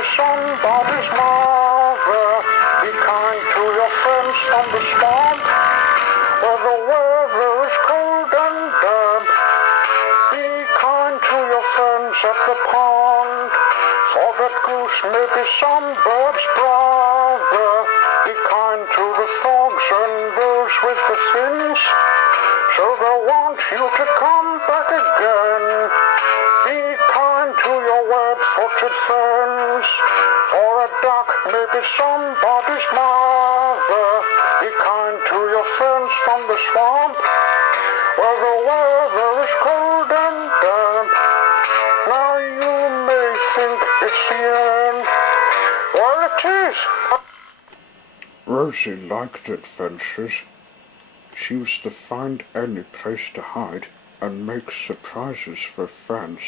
maybe somebody's mother. Be kind to your friends from the swamp, where the weather is cold and damp. Be kind to your friends at the pond, for that goose may be some bird's brother. Be kind to the frogs and those with the fins, so they'll want you to come back again. Be kind to your web-footed friends, for a duck may be somebody's mother. Be kind to your friends from the swamp, where the weather is cold and damp. Now you may think it's the end. Well, it is. Rosie liked adventures. She used to find any place to hide and make surprises for friends.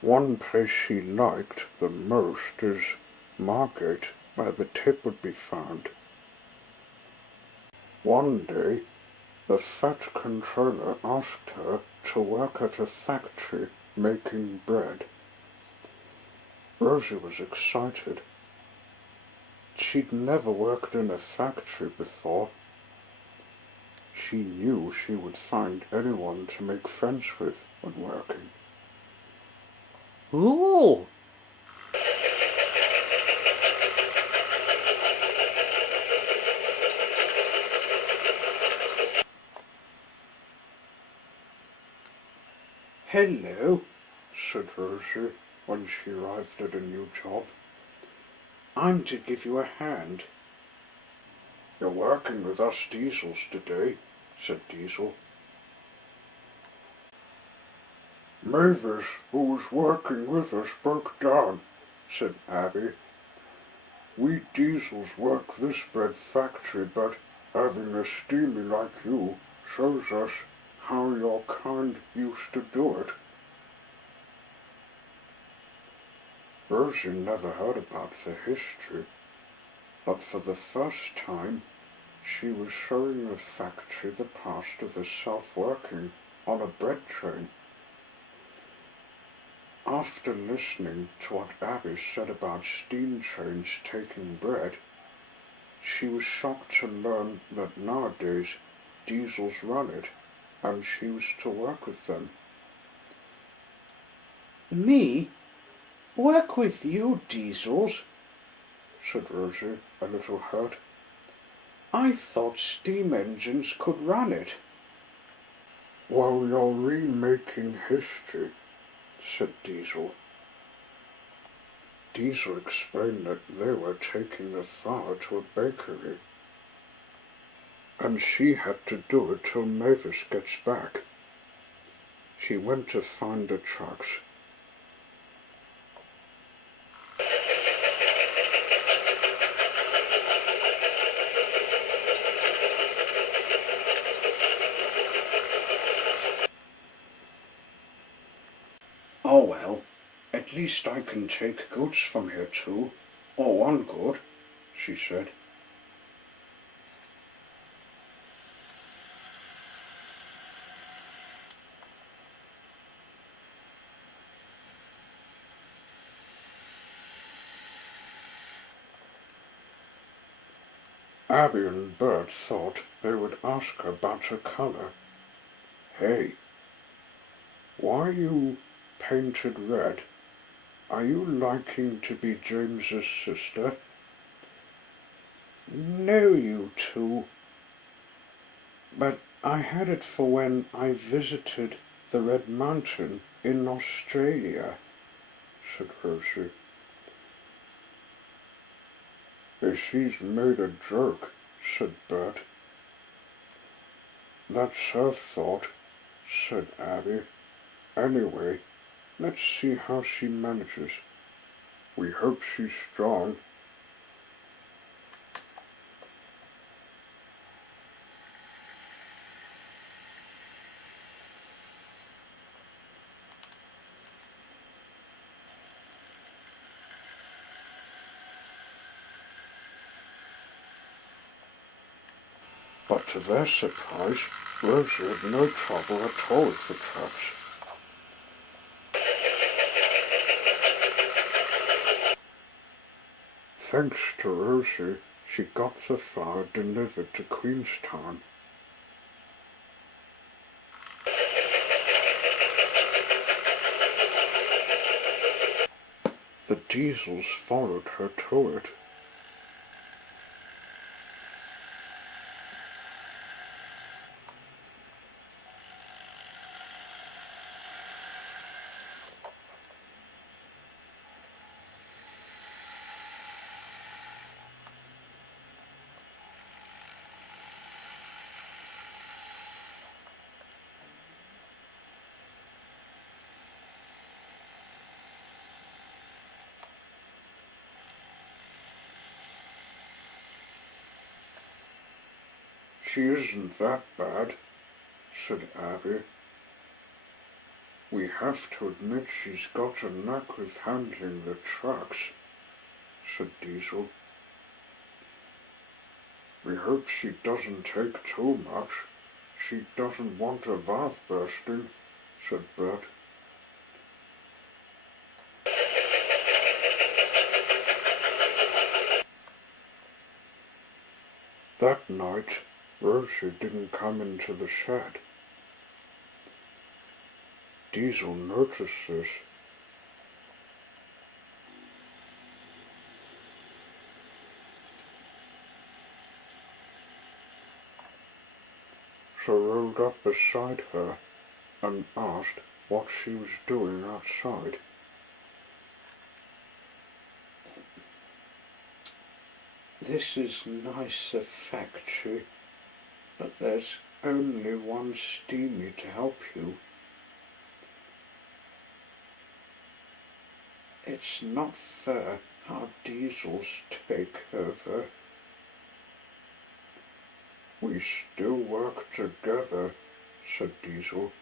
One place she liked the most is Margate, where the tip would be found. One day, the fat controller asked her to work at a factory making bread. Rosie was excited. She'd never worked in a factory before. She knew she would find anyone to make friends with when working. Ooh! "Hello," said Rosie when she arrived at a new job. "I'm to give you a hand." "You're working with us Diesels today," said Diesel. "Mavis, who was working with us, broke down," said Abby. "We Diesels work this bread factory, but having a steamy like you shows us how your kind used to do it." Rosie never heard about the history, but for the first time she was showing the factory the past of herself working on a bread train. After listening to what Abby said about steam trains taking bread, she was shocked to learn that nowadays Diesels run it, and she used to work with them. Me? Work with you, Diesels? said Rosie, a little hurt. I thought steam engines could run it. "Well, you're remaking history," said Diesel. Diesel explained that they were taking the flour to a bakery, and she had to do it till Mavis gets back. She went to find the trucks. Oh well, at least I can take goods from here too, or one good, she said. Abby and Bert thought they would ask her about her colour. "Hey, why are you painted red? Are you liking to be James's sister?" No, you two. But I had it for when I visited the Red Mountain in Australia, said Rosie. "She's made a joke," said Bert. "That's her thought," said Abby. "Anyway, let's see how she manages. We hope she's strong." But to their surprise, Rosie had no trouble at all with the tracks. Thanks to Rosie, she got the flour delivered to Queenstown. The Diesels followed her to it. She isn't that bad, said Abby. We have to admit she's got a knack with handling the trucks, said Diesel. We hope she doesn't take too much. She doesn't want a valve bursting, said Bert. That night, Rosie didn't come into the shed. Diesel noticed this. So rolled up beside her and asked what she was doing outside. This is nice of factory, but there's only one steamy to help you. It's not fair how Diesels take over. We still work together, said Diesel,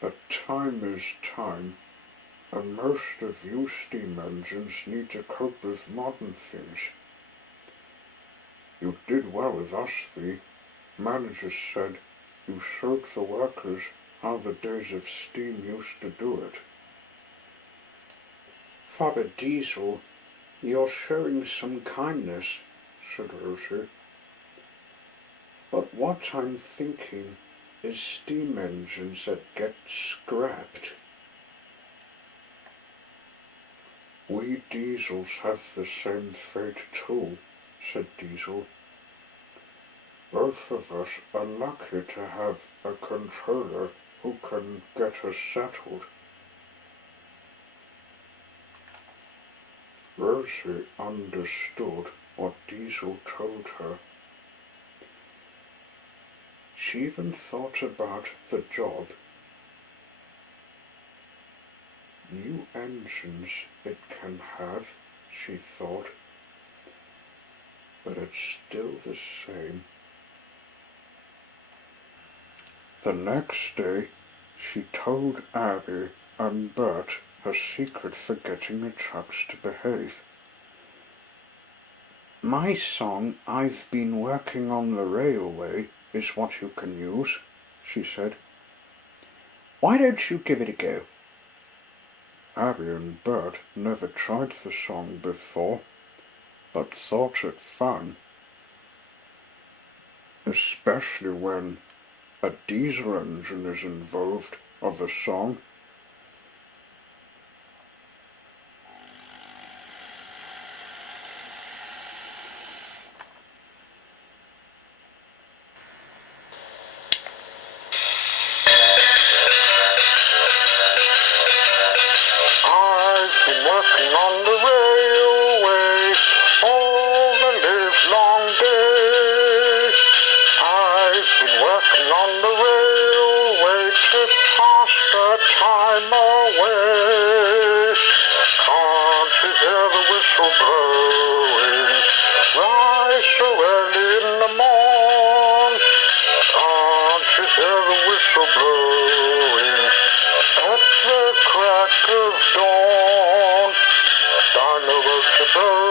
but time is time, and most of you steam engines need to cope with modern things. You did well with us, the manager said. You showed the workers how the days of steam used to do it. Father Diesel, you're showing some kindness, said Rosie. But what I'm thinking is steam engines that get scrapped. We Diesels have the same fate too, said Diesel. Both of us are lucky to have a controller who can get us settled. Rosie understood what Diesel told her. She even thought about the job. New engines it can have, she thought, but it's still the same. The next day, she told Abby and Bert her secret for getting the trucks to behave. My song, I've Been Working on the Railway, is what you can use, she said. Why don't you give it a go? Abby and Bert never tried the song before, but thought it fun, especially when a diesel engine is involved of a song. I've been working on the railway all the livelong day. I've been working on the railway to pass the time away. Can't you hear the whistle blowing? Rise so early in the morn. Can't you hear the whistle blowing? At the crack of dawn, down the road to blow,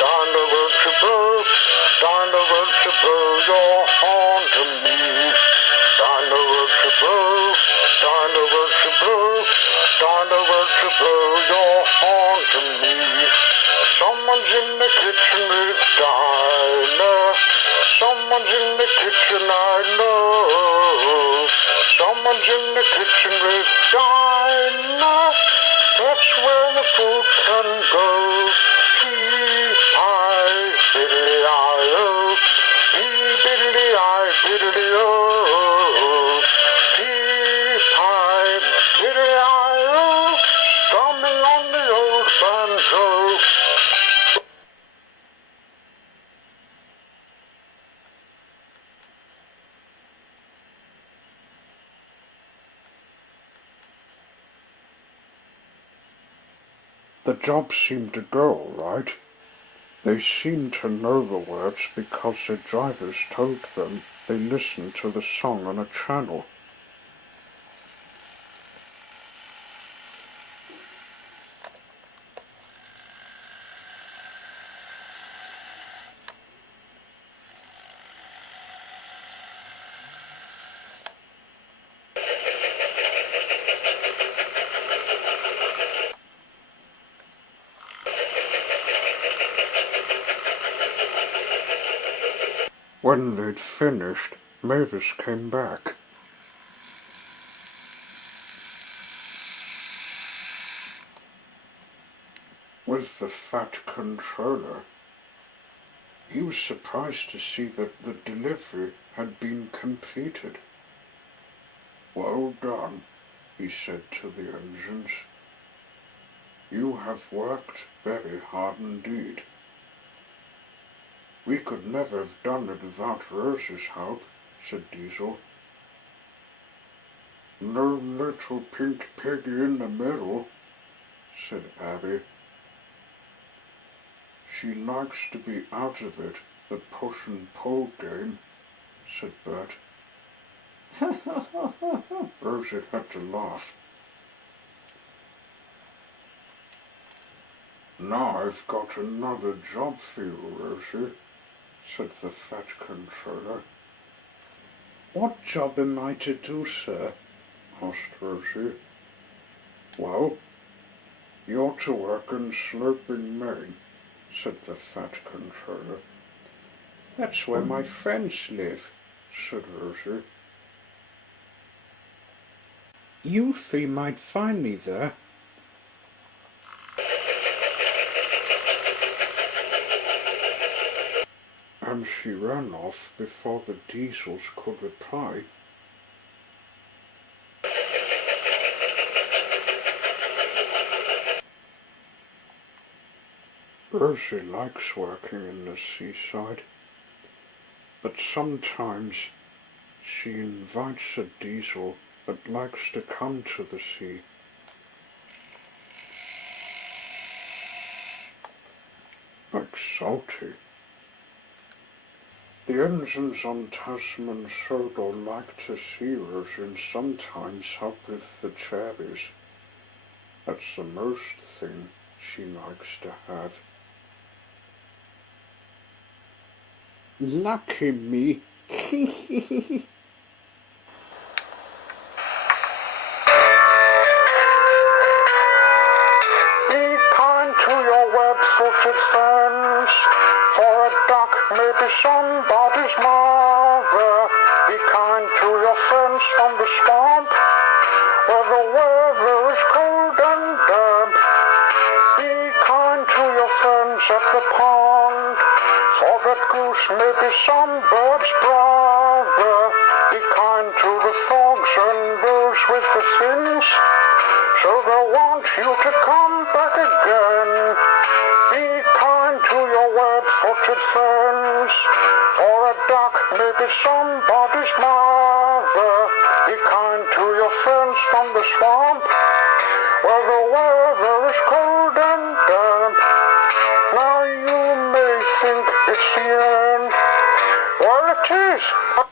down the road to blow, down the road to blow your horn to me. time to work to blow, time to work to blow, time to work to blow your horn to me. Someone's in the kitchen with Dinah. Someone's in the kitchen, I know. Someone's in the kitchen with Dinah. That's where the food can go. Pee-pie, biddly-I-O. Pee-biddly-I, biddly-O. Pee-pie, biddly-I-O. Strumming on the old banjo. The job seemed to go all right. They seemed to know the words because their drivers told them they listened to the song on a channel. When they'd finished, Mavis came back. With the fat controller. He was surprised to see that the delivery had been completed. "Well done," he said to the engines. "You have worked very hard indeed." "We could never have done it without Rosie's help," said Diesel. "No little pink piggy in the middle," said Abby. "She likes to be out of it, the push and pull game," said Bert. Rosie had to laugh. "Now I've got another job for you, Rosie," said the fat controller. "What job am I to do, sir?" asked Rosie. "Well, you're to work in Sloping, Maine," said the fat controller. "That's where my friends live," said Rosie. "You three might find me there." And she ran off before the Diesels could reply. Rosie likes working in the seaside, but sometimes she invites a Diesel that likes to come to the sea. Like Salty. The engines on Tasman Sodor like to see Rosie and sometimes help with the cherries. That's the most thing she likes to have. Lucky me. Be kind to your web-footed friends, for a duck may be somebody's mother. Be kind to your friends from the swamp, where the weather is cold and damp. Be kind to your friends at the pond, for that goose may be some bird's brother. Be kind to the frogs and those with the fins, so they'll want you to come back again. Be kind to your web-footed friends, for a duck may be somebody's mother. Be kind to your friends from the swamp, where the weather